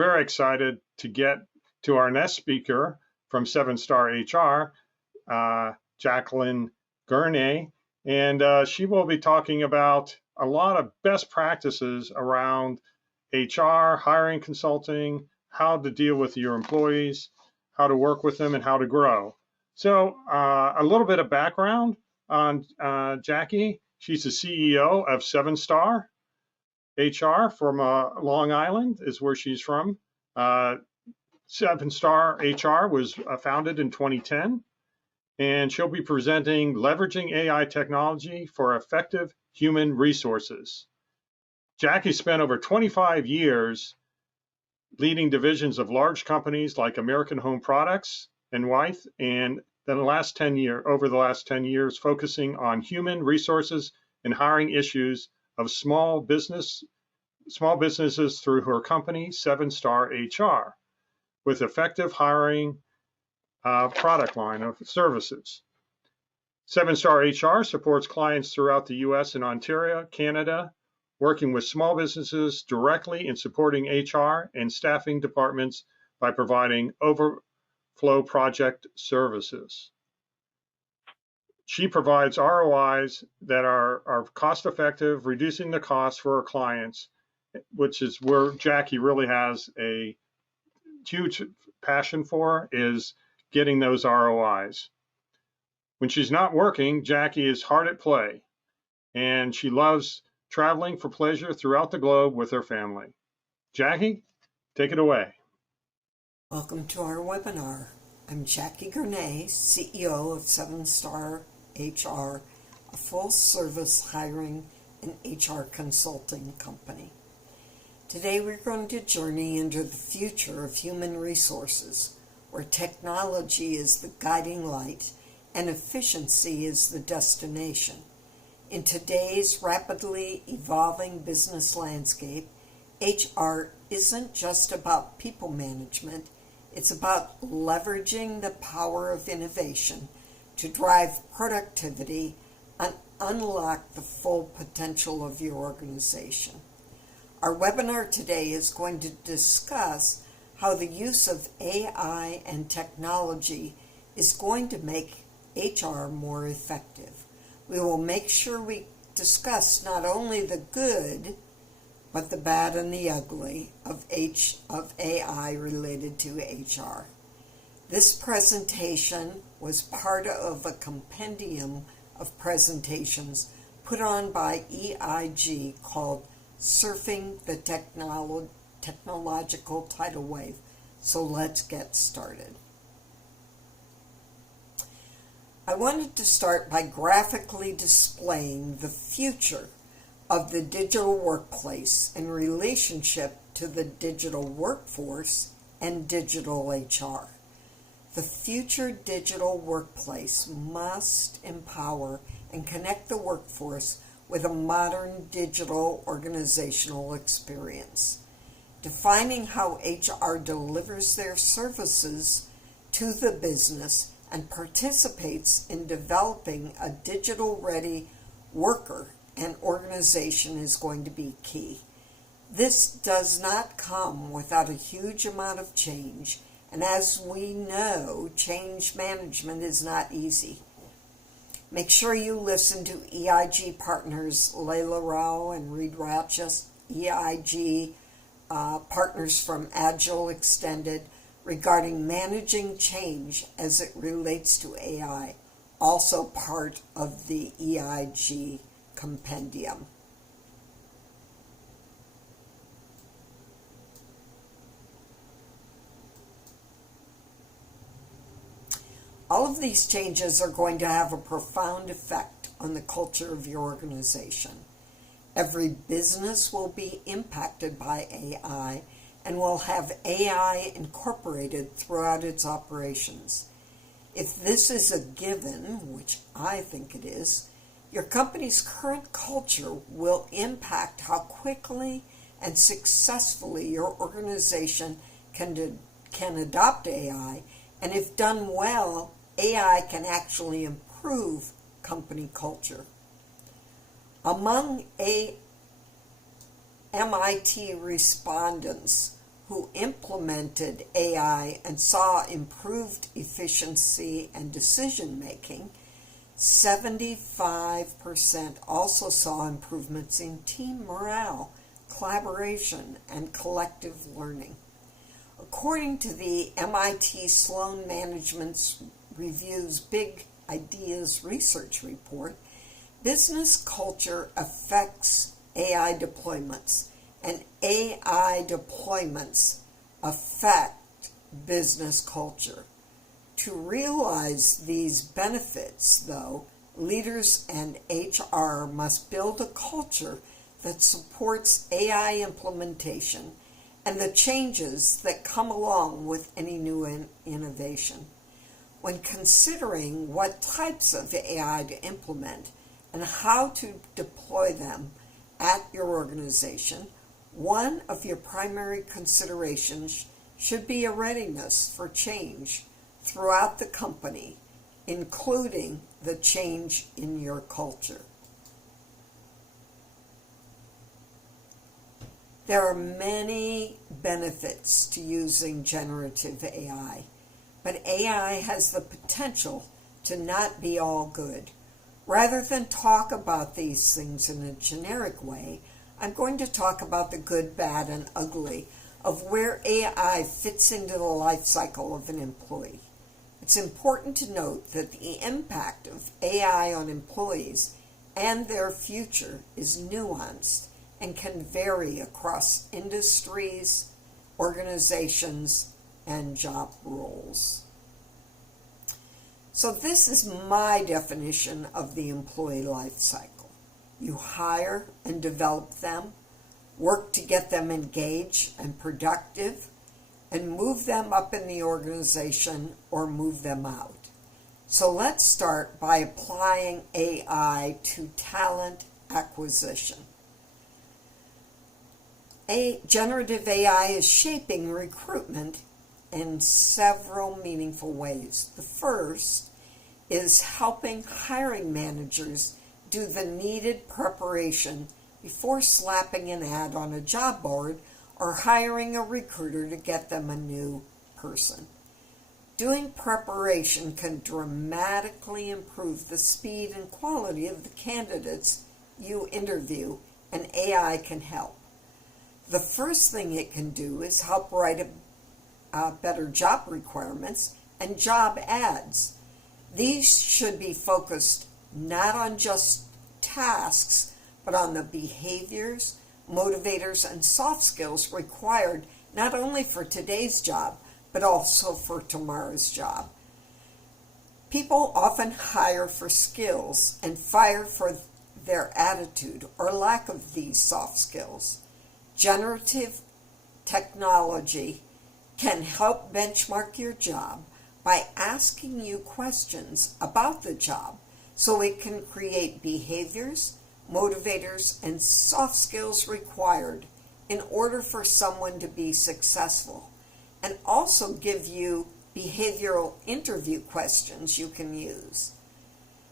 very excited to get to our next speaker from 7-Star HR, Jacqueline Gurney, and she will be talking about a lot of best practices around HR, hiring consulting, how to deal with your employees, how to work with them, and how to grow. So a little bit of background on Jackie. She's the CEO of 7-Star HR from Long Island is where she's from. 7-Star HR was founded in 2010, and she'll be presenting leveraging AI technology for effective human resources. Jackie spent over 25 years leading divisions of large companies like American Home Products and Wythe, and then over the last 10 years, focusing on human resources and hiring issues of small businesses through her company, 7-Star HR, with effective hiring product line of services. 7-Star HR supports clients throughout the US and Ontario, Canada, working with small businesses directly in supporting HR and staffing departments by providing overflow project services. She provides ROIs that are cost-effective, reducing the cost for her clients, which is where Jackie really has a huge passion for, is getting those ROIs. When she's not working, Jackie is hard at play, and she loves traveling for pleasure throughout the globe with her family. Jackie, take it away. Welcome to our webinar. I'm Jackie Gurney, CEO of 7-Star HR, a full-service hiring and HR consulting company. Today we're going to journey into the future of human resources, where technology is the guiding light and efficiency is the destination. In today's rapidly evolving business landscape, HR isn't just about people management, it's about leveraging the power of innovation to drive productivity and unlock the full potential of your organization. Our webinar today is going to discuss how the use of AI and technology is going to make HR more effective. We will make sure we discuss not only the good, but the bad and the ugly of AI related to HR. This presentation was part of a compendium of presentations put on by EIG called Surfing the Technological Tidal Wave. So let's get started. I wanted to start by graphically displaying the future of the digital workplace in relationship to the digital workforce and digital HR. The future digital workplace must empower and connect the workforce with a modern digital organizational experience. Defining how HR delivers their services to the business and participates in developing a digital-ready worker and organization is going to be key. This does not come without a huge amount of change, and as we know, change management is not easy. Make sure you listen to EIG partners Layla Rao and Reed Ratchus, EIG partners from Agile Extended, regarding managing change as it relates to AI, also part of the EIG compendium. All of these changes are going to have a profound effect on the culture of your organization. Every business will be impacted by AI and will have AI incorporated throughout its operations. If this is a given, which I think it is, your company's current culture will impact how quickly and successfully your organization can adopt AI, and if done well, AI can actually improve company culture. Among MIT respondents who implemented implemented AI and saw improved efficiency and decision making, 75% also saw improvements in team morale, collaboration, and collective learning. According to the MIT Sloan Management Review's Big Ideas Research Report, business culture affects AI deployments, and AI deployments affect business culture. To realize these benefits, though, leaders and HR must build a culture that supports AI implementation and the changes that come along with any new innovation. When considering what types of AI to implement and how to deploy them at your organization, one of your primary considerations should be a readiness for change throughout the company, including the change in your culture. There are many benefits to using generative AI, but AI has the potential to not be all good. Rather than talk about these things in a generic way, I'm going to talk about the good, bad, and ugly of where AI fits into the life cycle of an employee. It's important to note that the impact of AI on employees and their future is nuanced and can vary across industries, organizations, and job roles. So this is my definition of the employee life cycle. You hire and develop them, work to get them engaged and productive, and move them up in the organization or move them out. So let's start by applying AI to talent acquisition. Generative AI is shaping recruitment in several meaningful ways. The first is helping hiring managers do the needed preparation before slapping an ad on a job board or hiring a recruiter to get them a new person. Doing preparation can dramatically improve the speed and quality of the candidates you interview, and AI can help. The first thing it can do is help write better job requirements and job ads. These should be focused not on just tasks, but on the behaviors, motivators, and soft skills required not only for today's job, but also for tomorrow's job. People often hire for skills and fire for their attitude or lack of these soft skills. Generative technology can help benchmark your job by asking you questions about the job so it can create behaviors, motivators, and soft skills required in order for someone to be successful, and also give you behavioral interview questions you can use.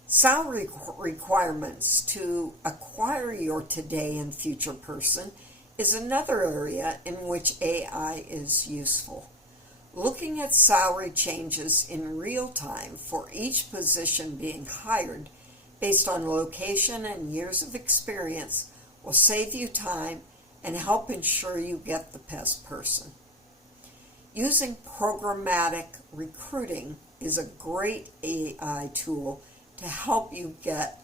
Salary requirements to acquire your today and future person is another area in which AI is useful. Looking at salary changes in real time for each position being hired based on location and years of experience will save you time and help ensure you get the best person. Using programmatic recruiting is a great AI tool to help you get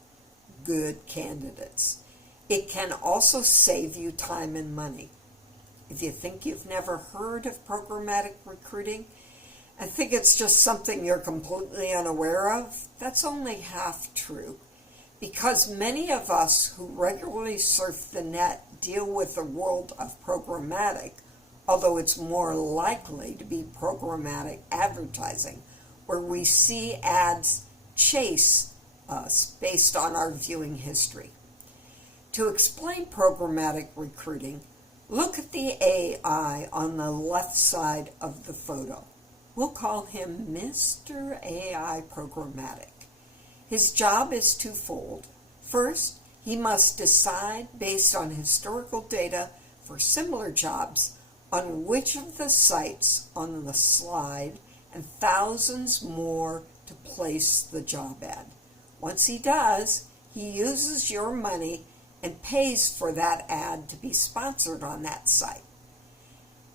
good candidates. It can also save you time and money. If you think you've never heard of programmatic recruiting and think it's just something you're completely unaware of, that's only half true. Because many of us who regularly surf the net deal with the world of programmatic, although it's more likely to be programmatic advertising, where we see ads chase us based on our viewing history. To explain programmatic recruiting, look at the AI on the left side of the photo. We'll call him Mr. AI Programmatic. His job is twofold. First, he must decide based on historical data for similar jobs on which of the sites on the slide and thousands more to place the job ad. Once he does, he uses your money and pays for that ad to be sponsored on that site.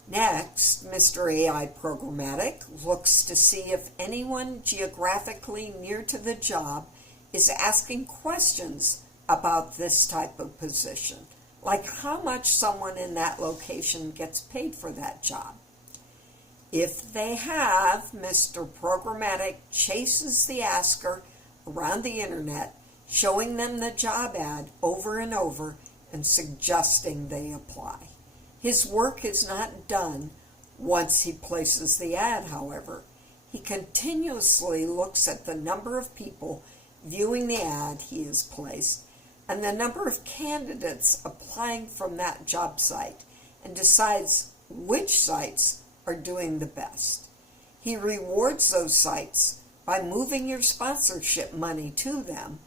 Next, Mr. AI Programmatic looks to see if anyone geographically near to the job is asking questions about this type of position, like how much someone in that location gets paid for that job. If they have, Mr. Programmatic chases the asker around the internet, showing them the job ad over and over and suggesting they apply. His work is not done once he places the ad, however. He continuously looks at the number of people viewing the ad he has placed and the number of candidates applying from that job site and decides which sites are doing the best. He rewards those sites by moving your sponsorship money to them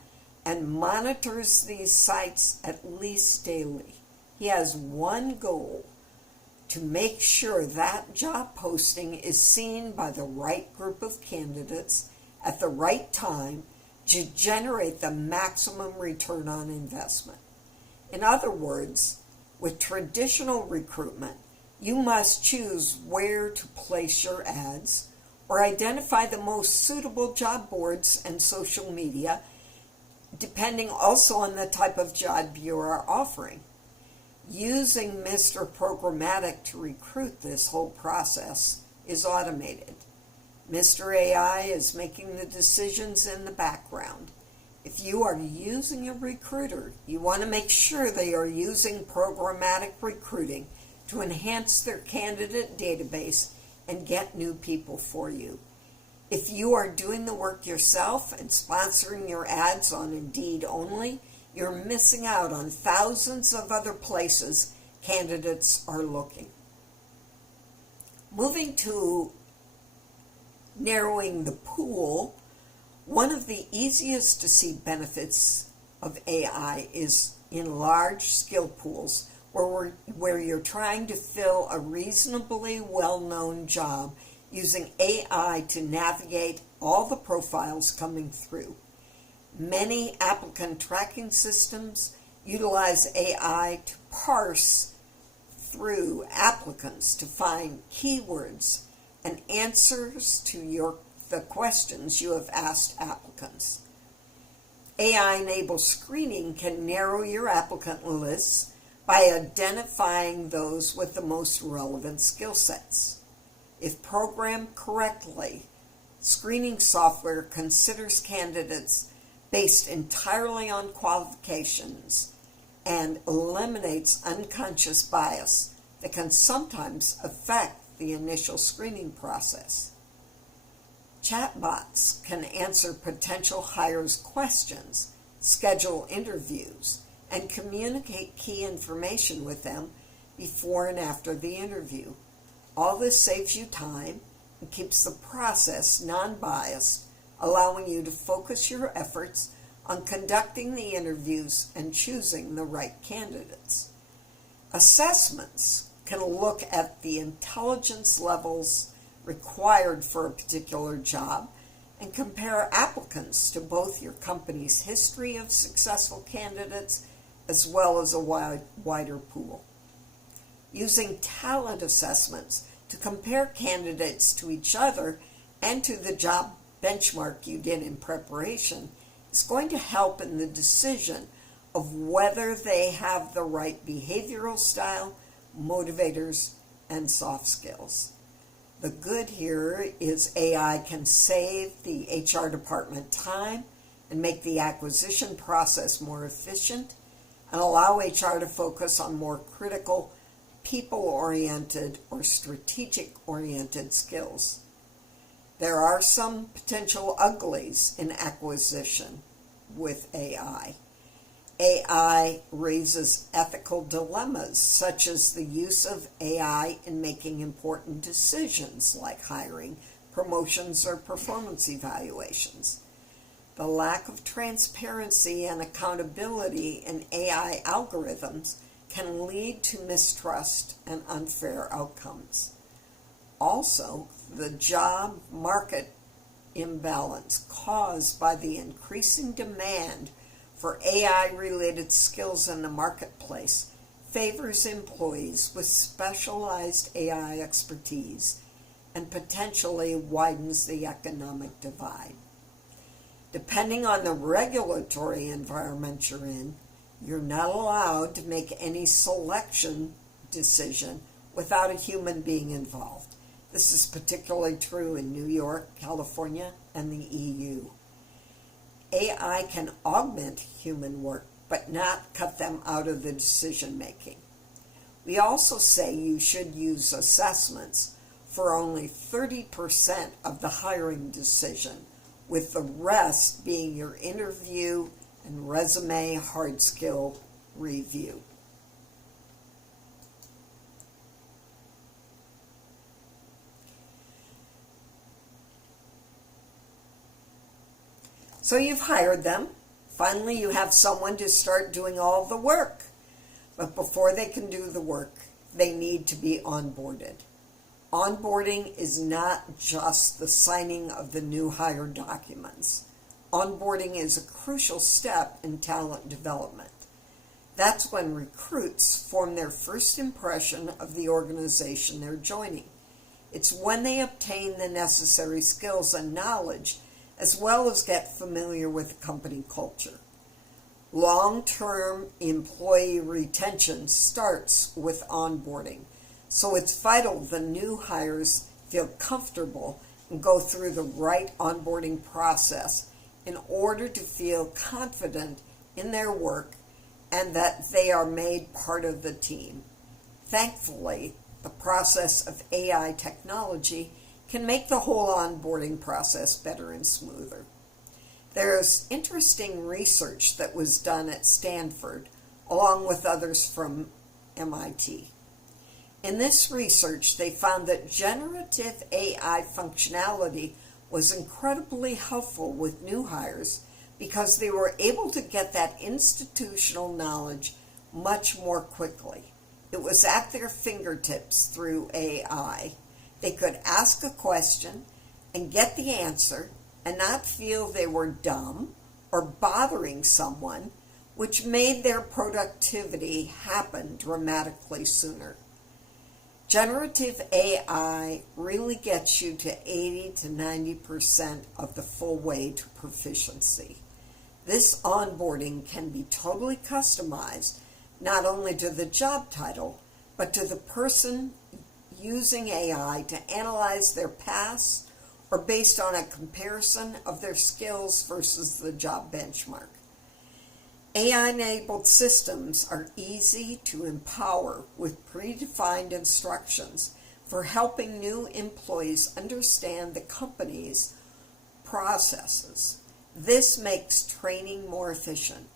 and monitors these sites at least daily. He has one goal: to make sure that job posting is seen by the right group of candidates at the right time to generate the maximum return on investment. In other words, with traditional recruitment, you must choose where to place your ads or identify the most suitable job boards and social media, depending also on the type of job you are offering. Using Mr. Programmatic to recruit this whole process is automated. Mr. AI is making the decisions in the background. If you are using a recruiter, you want to make sure they are using programmatic recruiting to enhance their candidate database and get new people for you. If you are doing the work yourself and sponsoring your ads on Indeed only, you're missing out on thousands of other places candidates are looking. Moving to narrowing the pool, one of the easiest to see benefits of AI is in large skill pools where you're trying to fill a reasonably well-known job using AI to navigate all the profiles coming through. Many applicant tracking systems utilize AI to parse through applicants to find keywords and answers to the questions you have asked applicants. AI-enabled screening can narrow your applicant lists by identifying those with the most relevant skill sets. If programmed correctly, screening software considers candidates based entirely on qualifications and eliminates unconscious bias that can sometimes affect the initial screening process. Chatbots can answer potential hires' questions, schedule interviews, and communicate key information with them before and after the interview. All this saves you time and keeps the process non-biased, allowing you to focus your efforts on conducting the interviews and choosing the right candidates. Assessments can look at the intelligence levels required for a particular job and compare applicants to both your company's history of successful candidates as well as a wider pool. Using talent assessments to compare candidates to each other and to the job benchmark you did in preparation is going to help in the decision of whether they have the right behavioral style, motivators, and soft skills. The good here is AI can save the HR department time and make the acquisition process more efficient and allow HR to focus on more critical people-oriented or strategic-oriented skills. There are some potential uglies in acquisition with AI. AI raises ethical dilemmas, such as the use of AI in making important decisions like hiring, promotions, or performance evaluations. The lack of transparency and accountability in AI algorithms can lead to mistrust and unfair outcomes. Also, the job market imbalance caused by the increasing demand for AI-related skills in the marketplace favors employees with specialized AI expertise and potentially widens the economic divide. Depending on the regulatory environment you're in, you're not allowed to make any selection decision without a human being involved. This is particularly true in New York, California, and the EU. AI can augment human work, but not cut them out of the decision making. We also say you should use assessments for only 30% of the hiring decision, with the rest being your interview and resume hard skill review. So you've hired them. Finally, you have someone to start doing all the work. But before they can do the work, they need to be onboarded. Onboarding is not just the signing of the new hire documents. Onboarding is a crucial step in talent development. That's when recruits form their first impression of the organization they're joining. It's when they obtain the necessary skills and knowledge, as well as get familiar with the company culture. Long-term employee retention starts with onboarding, so it's vital the new hires feel comfortable and go through the right onboarding process in order to feel confident in their work and that they are made part of the team. Thankfully, the process of AI technology can make the whole onboarding process better and smoother. There's interesting research that was done at Stanford, along with others from MIT. In this research, they found that generative AI functionality was incredibly helpful with new hires because they were able to get that institutional knowledge much more quickly. It was at their fingertips through AI. They could ask a question and get the answer and not feel they were dumb or bothering someone, which made their productivity happen dramatically sooner. Generative AI really gets you to 80 to 90% of the full way to proficiency. This onboarding can be totally customized, not only to the job title, but to the person using AI to analyze their past or based on a comparison of their skills versus the job benchmark. AI-enabled systems are easy to empower with predefined instructions for helping new employees understand the company's processes. This makes training more efficient.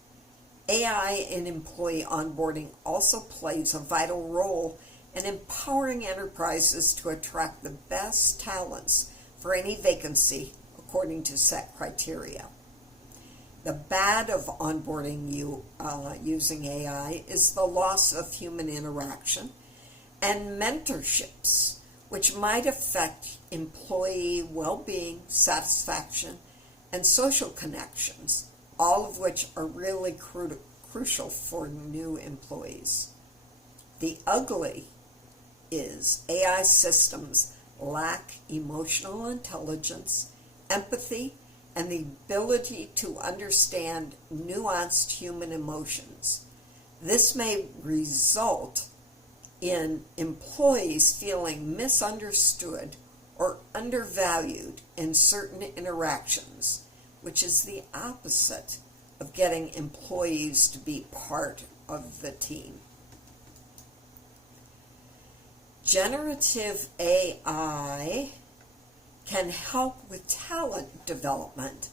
AI in employee onboarding also plays a vital role in empowering enterprises to attract the best talents for any vacancy according to set criteria. The bad of onboarding using AI is the loss of human interaction and mentorships, which might affect employee well-being, satisfaction, and social connections, all of which are really crucial for new employees. The ugly is AI systems lack emotional intelligence, empathy, and the ability to understand nuanced human emotions. This may result in employees feeling misunderstood or undervalued in certain interactions, which is the opposite of getting employees to be part of the team. Generative AI can help with talent development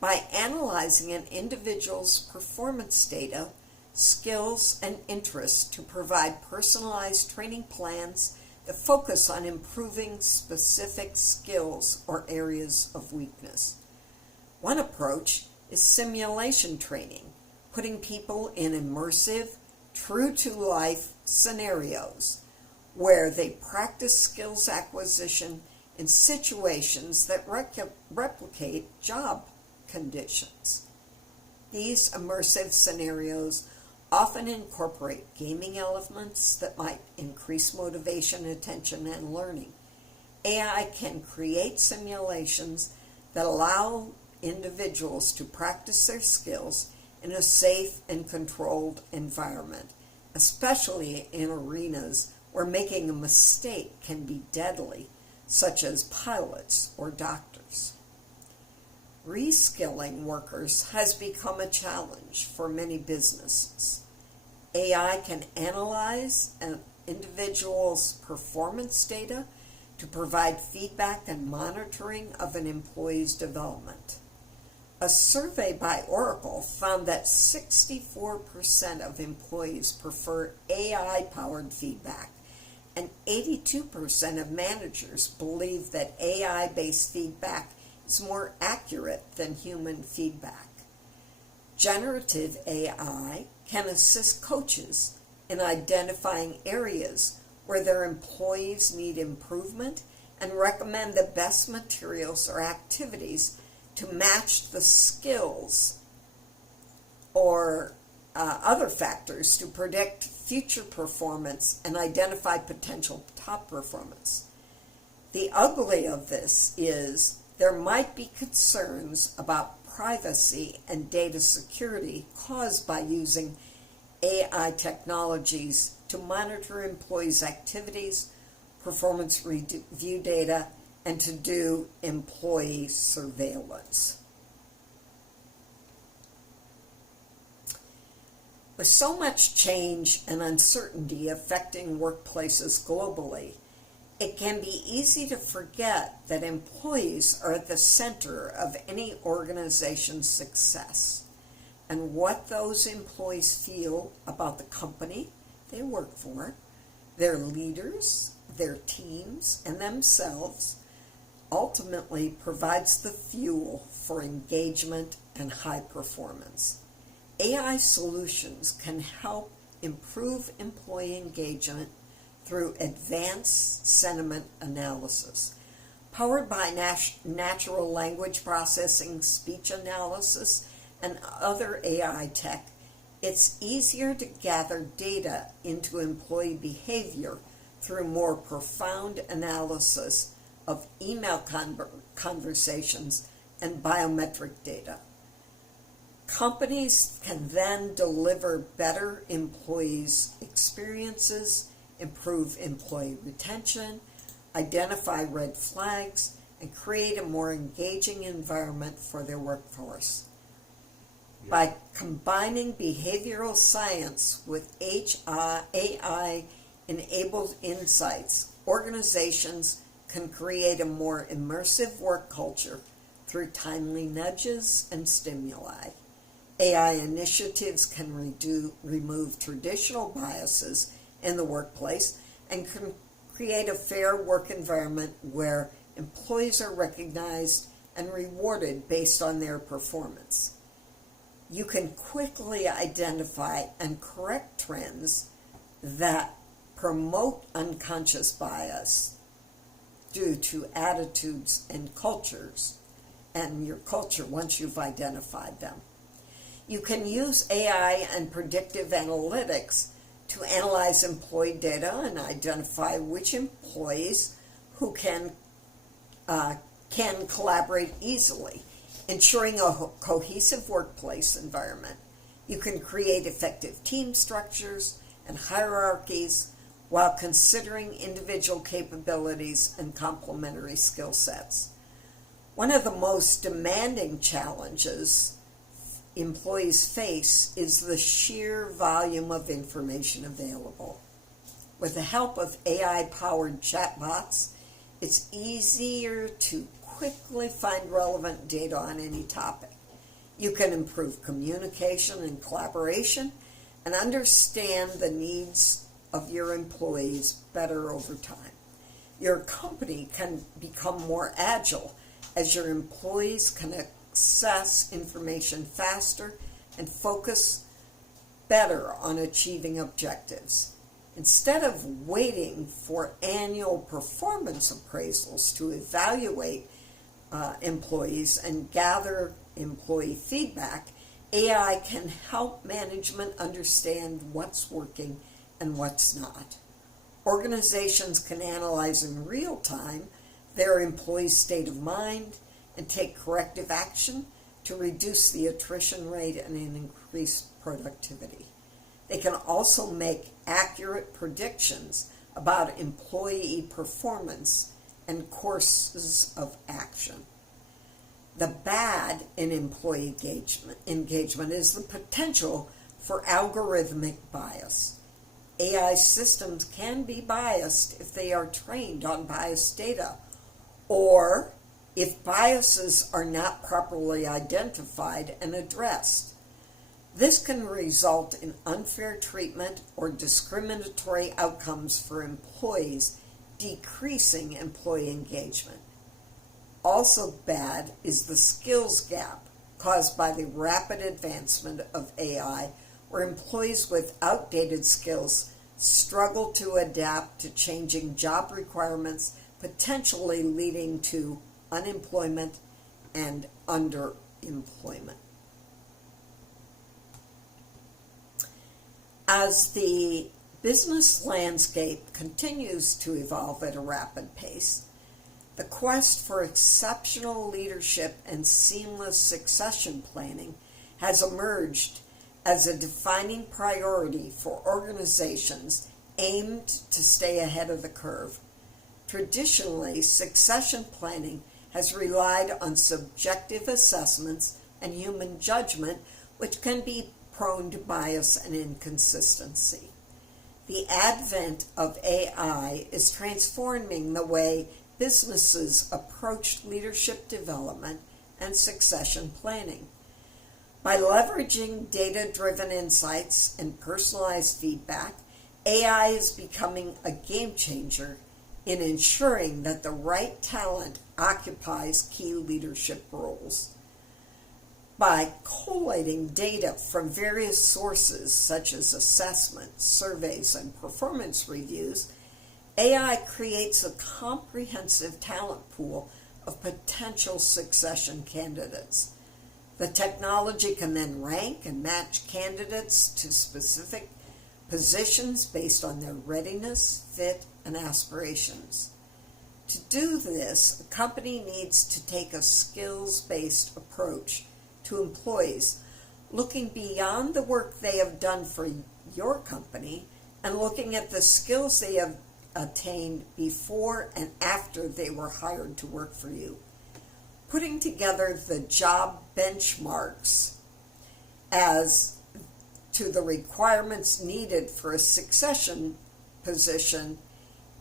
by analyzing an individual's performance data, skills, and interests to provide personalized training plans that focus on improving specific skills or areas of weakness. One approach is simulation training, putting people in immersive, true-to-life scenarios where they practice skills acquisition in situations that replicate job conditions. These immersive scenarios often incorporate gaming elements that might increase motivation, attention, and learning. AI can create simulations that allow individuals to practice their skills in a safe and controlled environment, especially in arenas where making a mistake can be deadly, such as pilots or doctors. Reskilling workers has become a challenge for many businesses. AI can analyze an individual's performance data to provide feedback and monitoring of an employee's development. A survey by Oracle found that 64% of employees prefer AI-powered feedback, and 82% of managers believe that AI-based feedback is more accurate than human feedback. Generative AI can assist coaches in identifying areas where their employees need improvement and recommend the best materials or activities to match the skills or other factors to predict future performance and identify potential top performance. The ugly of this is there might be concerns about privacy and data security caused by using AI technologies to monitor employees' activities, performance review data, and to do employee surveillance. With so much change and uncertainty affecting workplaces globally, it can be easy to forget that employees are at the center of any organization's success, and what those employees feel about the company they work for, their leaders, their teams, and themselves ultimately provides the fuel for engagement and high performance. AI solutions can help improve employee engagement through advanced sentiment analysis. Powered by natural language processing, speech analysis, and other AI tech, it's easier to gather data into employee behavior through more profound analysis of email conversations and biometric data. Companies can then deliver better employees' experiences, improve employee retention, identify red flags, and create a more engaging environment for their workforce. By combining behavioral science with AI-enabled insights, organizations can create a more immersive work culture through timely nudges and stimuli. AI initiatives can remove traditional biases in the workplace and can create a fair work environment where employees are recognized and rewarded based on their performance. You can quickly identify and correct trends that promote unconscious bias due to attitudes and cultures, and your culture once you've identified them. You can use AI and predictive analytics to analyze employee data and identify which employees who can collaborate easily, ensuring a cohesive workplace environment. You can create effective team structures and hierarchies while considering individual capabilities and complementary skill sets. One of the most demanding challenges employees face is the sheer volume of information available. With the help of AI-powered chatbots, it's easier to quickly find relevant data on any topic. You can improve communication and collaboration and understand the needs of your employees better over time. Your company can become more agile as your employees can access information faster and focus better on achieving objectives. Instead of waiting for annual performance appraisals to evaluate employees and gather employee feedback, AI can help management understand what's working and what's not. Organizations can analyze in real time their employees' state of mind and take corrective action to reduce the attrition rate and increase productivity. They can also make accurate predictions about employee performance and courses of action. The bad in employee engagement is the potential for algorithmic bias. AI systems can be biased if they are trained on biased data, or if biases are not properly identified and addressed. This can result in unfair treatment or discriminatory outcomes for employees, decreasing employee engagement. Also bad is the skills gap caused by the rapid advancement of AI, where employees with outdated skills struggle to adapt to changing job requirements, potentially leading to unemployment and underemployment. As the business landscape continues to evolve at a rapid pace, the quest for exceptional leadership and seamless succession planning has emerged as a defining priority for organizations aimed to stay ahead of the curve. Traditionally, succession planning has relied on subjective assessments and human judgment, which can be prone to bias and inconsistency. The advent of AI is transforming the way businesses approach leadership development and succession planning. By leveraging data-driven insights and personalized feedback, AI is becoming a game changer in ensuring that the right talent occupies key leadership roles. By collating data from various sources such as assessments, surveys, and performance reviews, AI creates a comprehensive talent pool of potential succession candidates. The technology can then rank and match candidates to specific positions based on their readiness, fit, and aspirations. To do this, a company needs to take a skills-based approach to employees, looking beyond the work they have done for your company and looking at the skills they have attained before and after they were hired to work for you. Putting together the job benchmarks as to the requirements needed for a succession position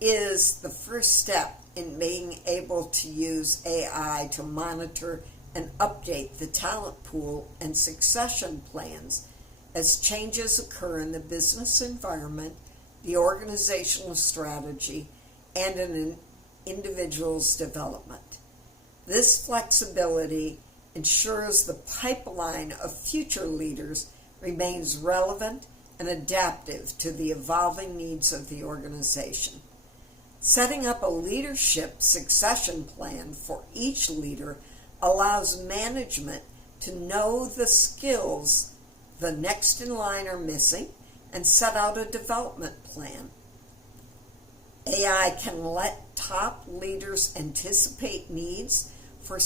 is the first step in being able to use AI to monitor and update the talent pool and succession plans as changes occur in the business environment, the organizational strategy, and in an individual's development. This flexibility ensures the pipeline of future leaders remains relevant and adaptive to the evolving needs of the organization. Setting up a leadership succession plan for each leader allows management to know the skills the next in line are missing and set out a development plan. AI can let top leaders anticipate needs for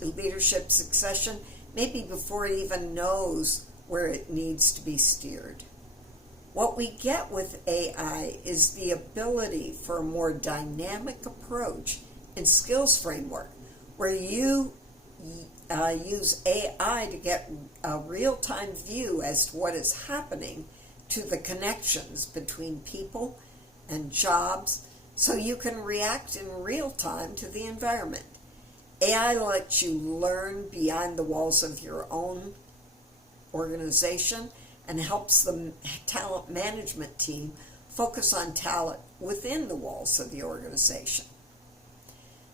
leadership succession maybe before it even knows where it needs to be steered. What we get with AI is the ability for a more dynamic approach and skills framework where you use AI to get a real-time view as to what is happening to the connections between people and jobs so you can react in real time to the environment. AI lets you learn beyond the walls of your own organization and helps the talent management team focus on talent within the walls of the organization.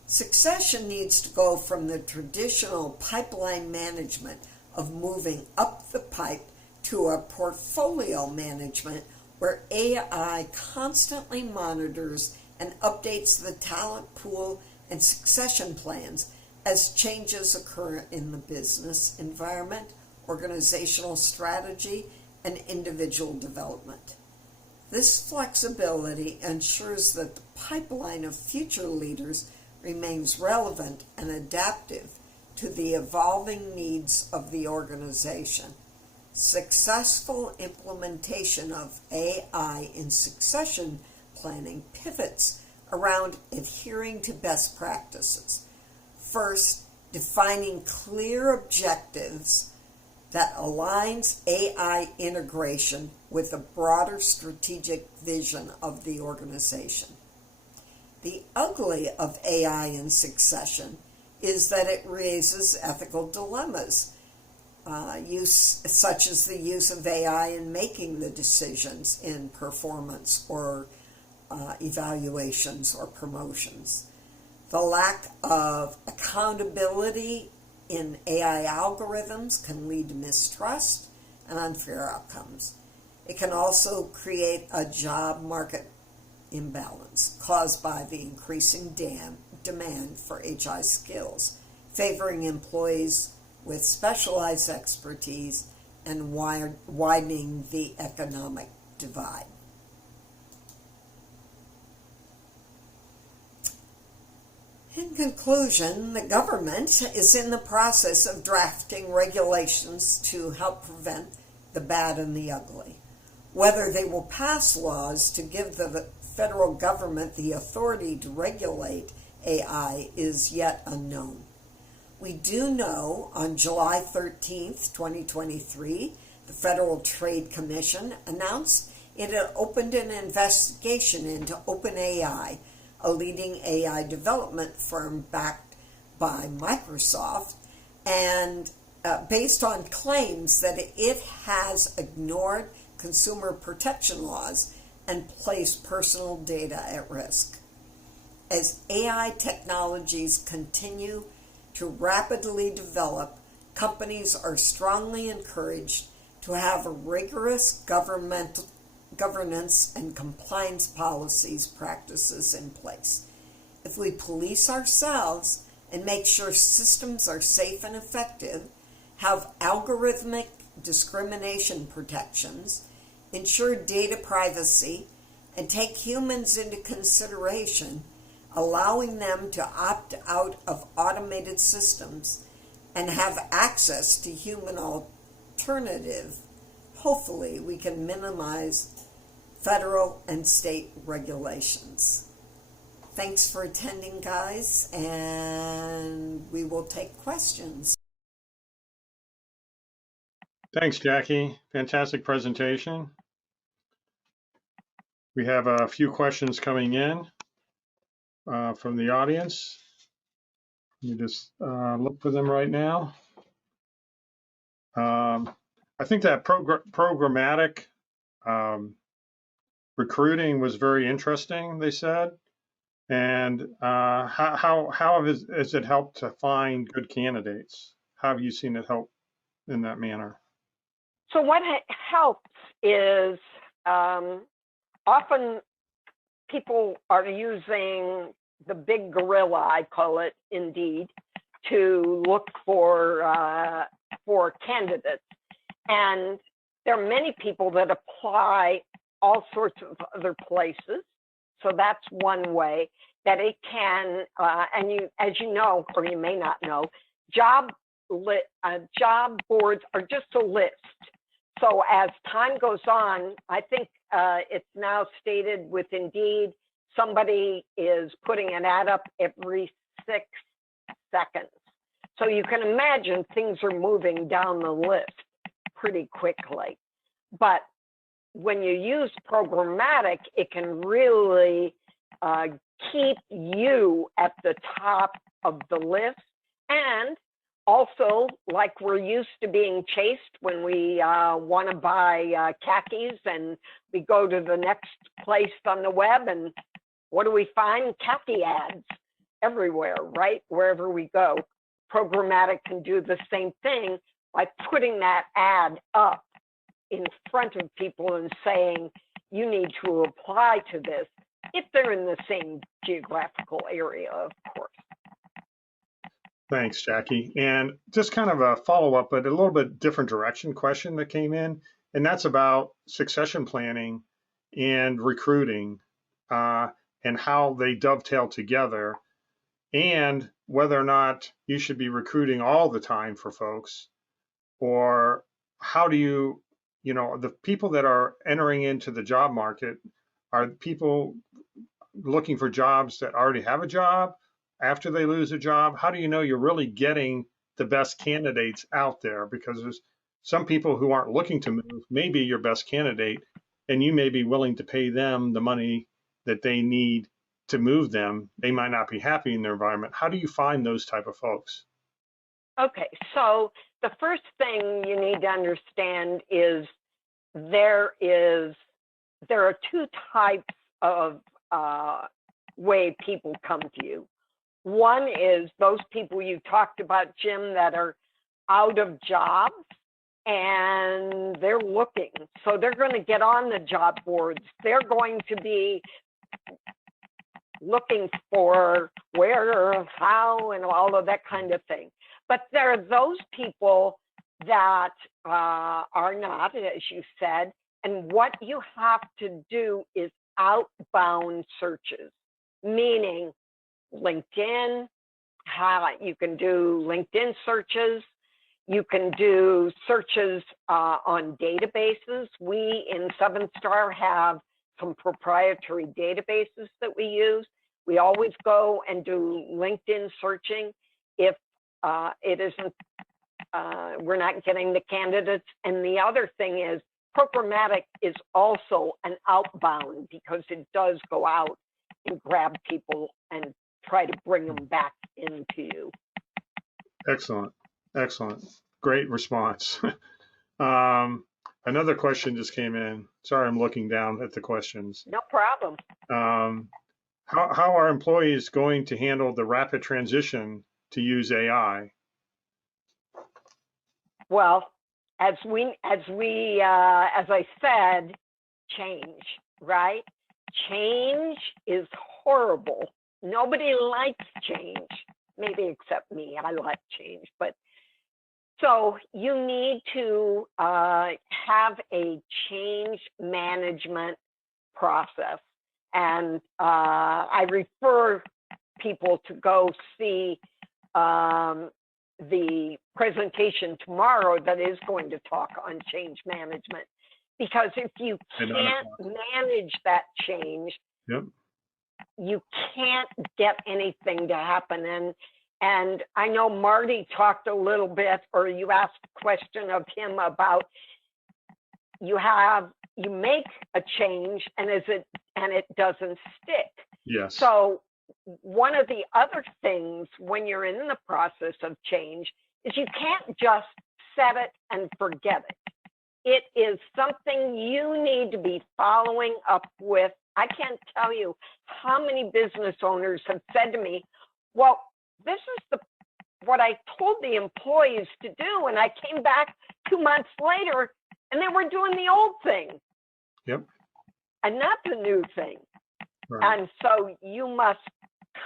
Succession needs to go from the traditional pipeline management of moving up the pipe to a portfolio management where AI constantly monitors and updates the talent pool and succession plans as changes occur in the business environment, organizational strategy, and individual development. This flexibility ensures that the pipeline of future leaders remains relevant and adaptive to the evolving needs of the organization. Successful implementation of AI in succession planning pivots around adhering to best practices. First, defining clear objectives that aligns AI integration with a broader strategic vision of the organization. The ugly of AI in succession is that it raises ethical dilemmas, such as the use of AI in making the decisions in performance or evaluations or promotions. The lack of accountability in AI algorithms can lead to mistrust and unfair outcomes. It can also create a job market imbalance caused by the increasing demand for HI skills, favoring employees with specialized expertise and widening the economic divide. In conclusion, the government is in the process of drafting regulations to help prevent the bad and the ugly. Whether they will pass laws to give the federal government the authority to regulate AI is yet unknown. We do know on July 13th, 2023, the Federal Trade Commission announced it had opened an investigation into OpenAI, a leading AI development firm backed by Microsoft, and based on claims that it has ignored consumer protection laws and placed personal data at risk. As AI technologies continue to rapidly develop, companies are strongly encouraged to have a rigorous governance and compliance policies practices in place. If we police ourselves and make sure systems are safe and effective, have algorithmic discrimination protections, ensure data privacy, and take humans into consideration, allowing them to opt out of automated systems and have access to human alternative, hopefully we can minimize federal and state regulations. Thanks for attending, guys, and we will take questions. Thanks, Jackie. Fantastic presentation. We have a few questions coming in from the audience. Let me just look for them right now. I think that programmatic recruiting was very interesting, they said. And how has it helped to find good candidates? How have you seen it help in that manner? So what helps is often people are using the big gorilla, I call it, Indeed, to look for candidates. And there are many people that apply all sorts of other places. So that's one way that it can, and you, as you know, or you may not know, job boards are just a list. So as time goes on, I think it's now stated with Indeed, somebody is putting an ad up every 6 seconds. So you can imagine things are moving down the list pretty quickly. But when you use programmatic, it can really keep you at the top of the list. And also, like we're used to being chased when we want to buy khakis and we go to the next place on the web, and what do we find? Khaki ads everywhere, right? Wherever we go. Programmatic can do the same thing by putting that ad up in front of people and saying, you need to apply to this, if they're in the same geographical area, of course. Thanks, Jackie. And just kind of a follow-up, but a little bit different direction question that came in, and that's about succession planning and recruiting, and how they dovetail together, and whether or not you should be recruiting all the time for folks, or how do you, the people that are entering into the job market are people looking for jobs that already have a job after they lose a job? How do you know you're really getting the best candidates out there? Because there's some people who aren't looking to move, maybe your best candidate, and you may be willing to pay them the money that they need to move them. They might not be happy in their environment. How do you find those type of folks? Okay, so the first thing you need to understand is there are two types of way people come to you. One is those people you talked about, Jim, that are out of jobs and they're looking. So they're going to get on the job boards. They're going to be looking for where, how, and all of that kind of thing. But there are those people that are not, as you said, and what you have to do is outbound searches, meaning LinkedIn, you can do LinkedIn searches, you can do searches on databases. We in 7-Star have some proprietary databases that we use. We always go and do LinkedIn searching if it isn't, we're not getting the candidates. And the other thing is programmatic is also an outbound because it does go out and grab people and try to bring them back into you. Excellent. Excellent. Great response. Another question just came in. Sorry, I'm looking down at the questions. No problem. How are employees going to handle the rapid transition to use AI? Well, as I said, change, right? Change is horrible. Nobody likes change, maybe except me. I like change, but so you need to have a change management process. And I refer people to go see the presentation tomorrow that is going to talk on change management. Because if you can't manage that change, yep, you can't get anything to happen. And I know Marty talked a little bit, or you asked a question of him about you make a change and it doesn't stick. yes. So one of the other things when you're in the process of change is you can't just set it and forget it. It is something you need to be following up with. I can't tell you how many business owners have said to me, well, this is what I told the employees to do, and I came back 2 months later and they were doing the old thing. Yep. And not the new thing. Right. And so you must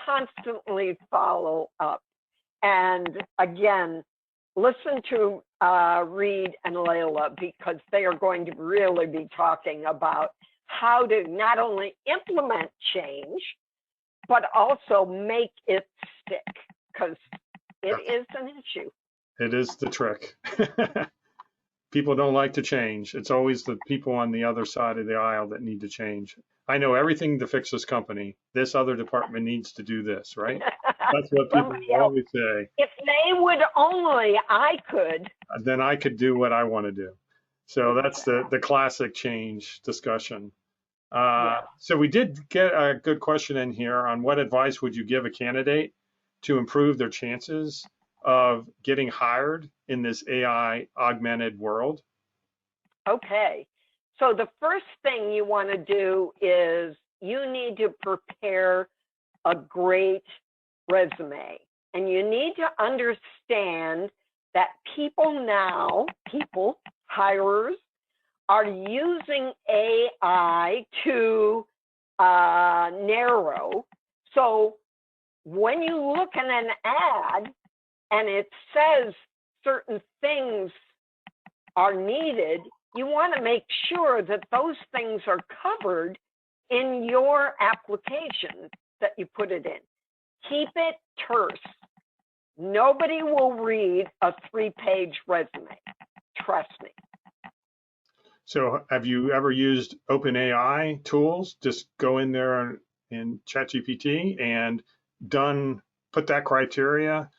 constantly follow up. And again, listen to Reed and Layla, because they are going to really be talking about how to not only implement change, but also make it stick, because it is an issue. It is the trick. People don't like to change. It's always the people on the other side of the aisle that need to change. I know everything to fix this company. This other department needs to do this, right? That's what people always say. If they would only, I could. Then I could do what I want to do. So that's the classic change discussion. So we did get a good question in here on what advice would you give a candidate to improve their chances of getting hired in this AI augmented world? Okay. So the first thing you want to do is you need to prepare a great resume. And you need to understand that people, hirers, are using AI to narrow. So when you look at an ad and it says certain things are needed, you want to make sure that those things are covered in your application that you put it in. Keep it terse. Nobody will read a 3-page resume. Trust me. So have you ever used OpenAI tools? Just go in there in ChatGPT and put that criteria.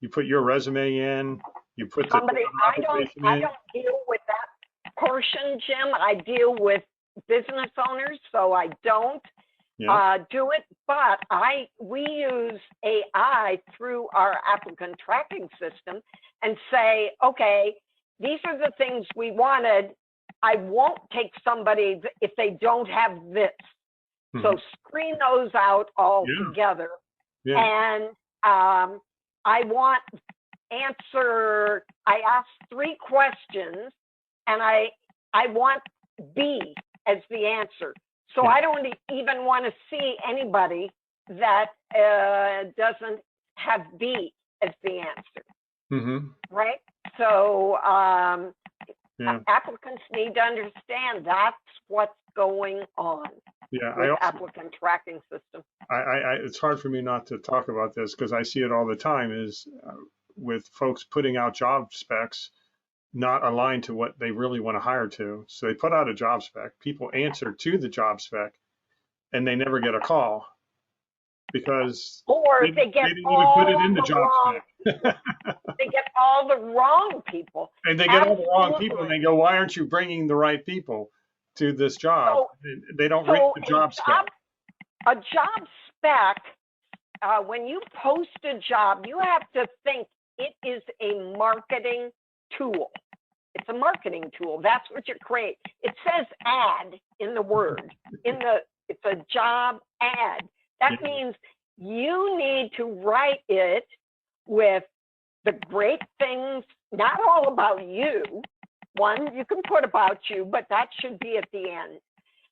You put your resume in. You put the application I in. don't deal with that portion, Jim. I deal with business owners, so I don't do it. But we use AI through our applicant tracking system and say, okay, these are the things we wanted. I won't take somebody if they don't have this. Mm-hmm. So screen those out altogether. Yeah. And I ask 3 questions and I want B as the answer. So I don't even want to see anybody that doesn't have B as the answer. Mm-hmm. Right? So applicants need to understand that's what's going on with applicant tracking system. It's hard for me not to talk about this because I see it all the time is with folks putting out job specs not aligned to what they really want to hire to. So they put out a job spec, people answer to the job spec, and they never get a call because they didn't even put it in the job spec. They get all the wrong people. And they get all the wrong people, and they go, why aren't you bringing the right people to this job? So, they don't read the job spec. A job spec, when you post a job, you have to think it is a marketing tool. It's a marketing tool. That's what you create. It says ad in the word. It's a job ad. That means you need to write it with the great things, not all about you. One, you can put about you, but that should be at the end.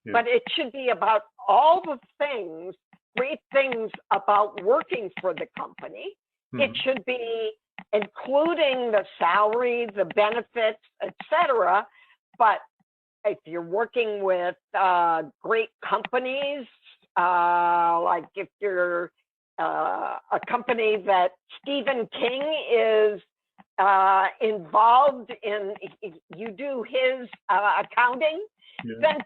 Yeah. But it should be about all the things, great things about working for the company. Mm-hmm. It should be including the salary, the benefits, etc. But if you're working with great companies, like if you're a company that Stephen King is involved in, you do his accounting, then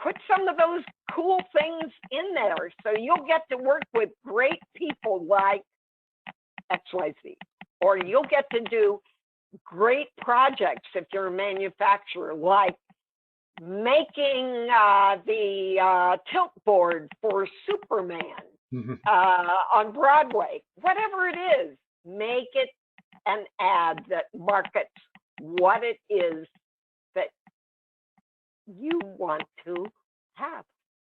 put some of those cool things in there so you'll get to work with great people like XYZ, or you'll get to do great projects if you're a manufacturer, like making the tilt board for Superman on Broadway. Whatever it is, make it an ad that markets what it is that you want to have.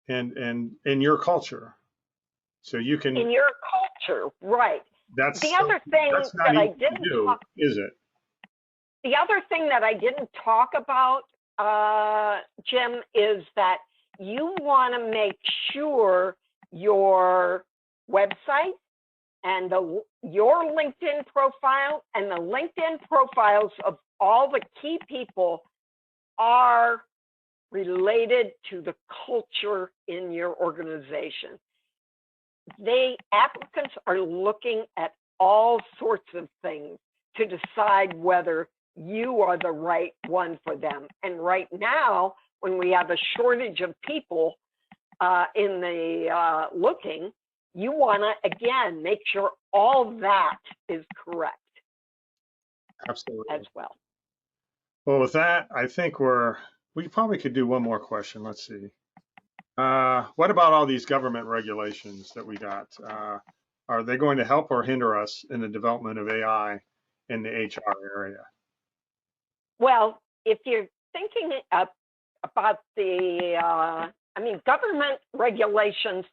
And in your culture. So you can... In your culture, right. That's the other thing that I didn't talk, is it? The other thing that I didn't talk about, Jim, is that you want to make sure your website and your LinkedIn profile and the LinkedIn profiles of all the key people are related to the culture in your organization. Applicants are looking at all sorts of things to decide whether you are the right one for them. And right now, when we have a shortage of people in the looking, you want to, again, make sure all that is correct. Absolutely. As well. Well, with that, I think we probably could do one more question. Let's see. What about all these government regulations that we got? Are they going to help or hinder us in the development of AI in the HR area? Well, if you're thinking about government regulations,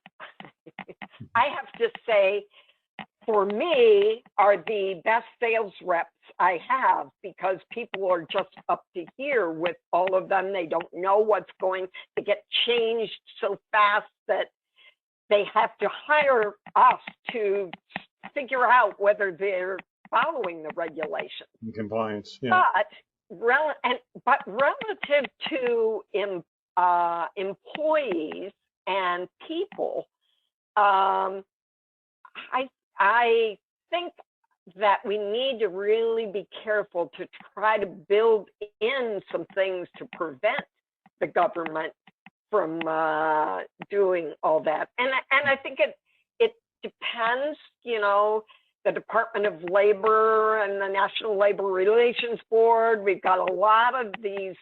I have to say for me, are the best sales reps I have, because people are just up to here with all of them. They don't know what's going to get changed so fast that they have to hire us to figure out whether they're following the regulations. In compliance, yeah. But relative to employees and people, I think that we need to really be careful to try to build in some things to prevent the government from doing all that. And I think it depends, you know, the Department of Labor and the National Labor Relations Board. We've got a lot of these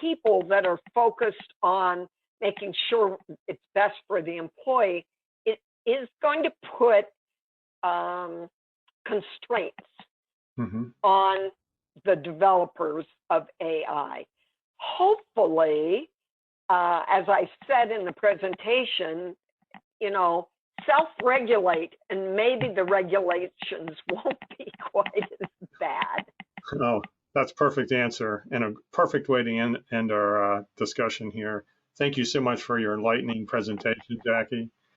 people that are focused on making sure it's best for the employee. It is going to put constraints on the developers of AI. Hopefully, as I said in the presentation, you know, self-regulate, and maybe the regulations won't be quite as bad. Oh, that's a perfect answer and a perfect way to end our discussion here. Thank you so much for your enlightening presentation, Jackie.